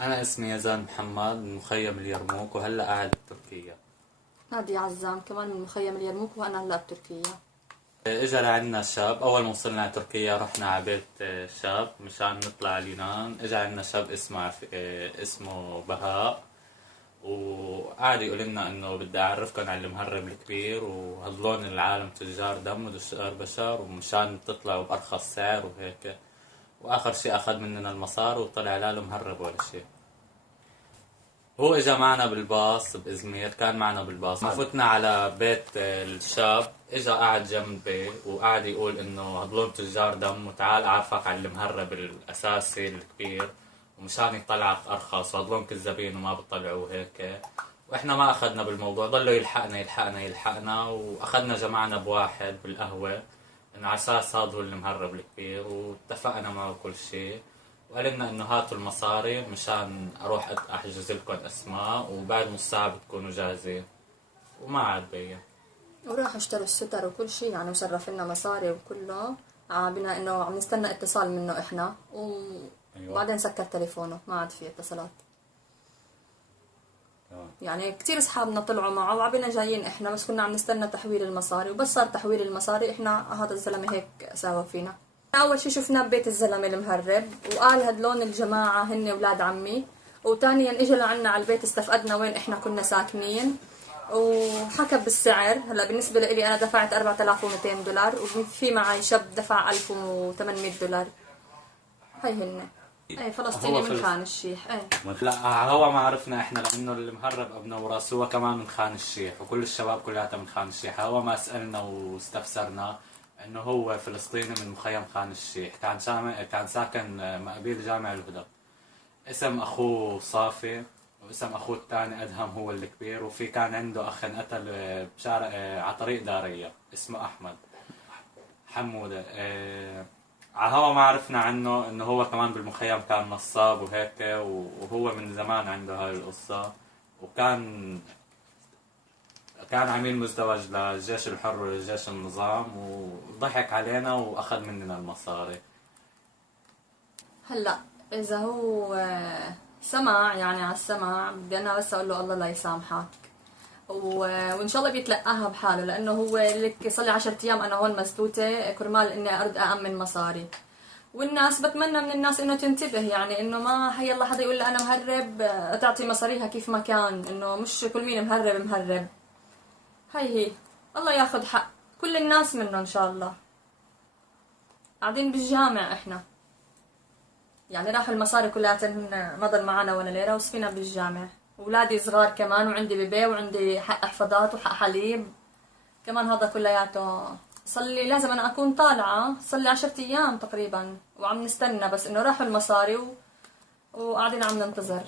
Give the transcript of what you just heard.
أنا اسمي يزن محمد من مخيم اليرموك وهلأ قاعد بتركيا. نادية عزام كمان من مخيم اليرموك وأنا هلا بتركيا. إجا لعنا شاب، أول ما وصلنا على تركيا رحنا على بيت شاب مشان نطلع على اليونان. إجا عنا شاب اسمه بهاء، وقعد يقول لنا إنه بدي أعرفكم على المهرب الكبير، وهذلون العالم تجار دم وتجار بشر، ومشان تطلعوا بأرخص سعر وهيك. وآخر شي أخذ مننا المصار وطلع لا له مهرب ولا شي. هو اجا معنا بالباص بإزمير، كان معنا بالباص. ما فتنا على بيت الشاب، اجا قعد جنبي وقعد يقول انه هدول تجار دم وتعال اعرفك على المهرب الاساسي الكبير، ومشان يطلعك ارخص، وهدول كذابين وما بيطلعوا هيك. واحنا ما اخذنا بالموضوع، ضلوا يلحقنا يلحقنا يلحقنا، واخذنا جمعنا بواحد بالقهوة انه على اساس هذا هو المهرب الكبير، واتفقنا معه كل شيء. وقال لنا انه هاتوا المصاري مشان اروح احجز لكم اسماء، وبعد نص ساعة بتكونوا جاهزين. وما عاد بيا. وراح اشتروا الستر وكل شيء يعني، وصرف لنا مصاري وكله. بنا انه عم نستنى اتصال منه احنا، وبعدين سكر تليفونه، ما عاد في اتصالات. يعني كتير اصحابنا طلعوا معه وعبنا جايين احنا، بس كنا عم نستنى تحويل المصاري، وبس صار تحويل المصاري احنا هذا الزلمه هيك ساوى فينا. اول شي شفناه ببيت الزلمه المهرب، وقال هدلون الجماعه هن اولاد عمي. وثانيا اجى لعنا على البيت، استفقدنا وين احنا كنا ساكنين، وحكى بالسعر. هلا بالنسبه لي انا دفعت $4200، وفي معي شاب دفع $1800. هي هن اي فلسطيني من خان الشيح. اي لا، هو ما عرفنا احنا لانه المهرب ابن وراس هو كمان من خان الشيح، وكل الشباب كلها من خان الشيح. هو ما سالنا واستفسرنا انه هو فلسطيني من مخيم خان الشيح، كان ساكن مقابل جامع الهدى. اسم اخوه صافي، واسم اخوه الثاني ادهم هو الكبير، وفي كان عنده اخ انقتل بشارع على طريق دارية اسمه احمد حمودة. هو ما عرفنا عنه انه هو كمان بالمخيم كان نصاب وهيك، وهو من زمان عنده هاي القصة، وكان عميل مزدوج للجيش الحر وللجيش النظام، وضحك علينا واخذ مننا المصاري. هلا اذا هو سمع يعني على السمع، بدي انا بس اقول له الله لا يسامحك، وان شاء الله بيتلقاها بحاله، لانه هو لك صار لي 10 ايام انا هون مسدوته كرمال اني ارد اامن مصاري. والناس بتمنى من الناس انه تنتبه، يعني انه ما حي الله حدا يقول لي انا مهرب تعطي مصاريها كيف ما كان، انه مش كل مين مهرب. هي الله ياخذ حق كل الناس منه ان شاء الله. قاعدين بالجامع احنا، يعني راحوا المصاري كلها ما ضل معنا ولا ليره، وصفينا بالجامع. اولادي صغار كمان، وعندي بيبي، وعندي حق حفاضات وحق حليب كمان. هذا كلياته صلي لازم انا اكون طالعه، صلي 10 ايام تقريبا وعم نستنى، بس انه راحوا المصاري وقاعدين عم ننتظر.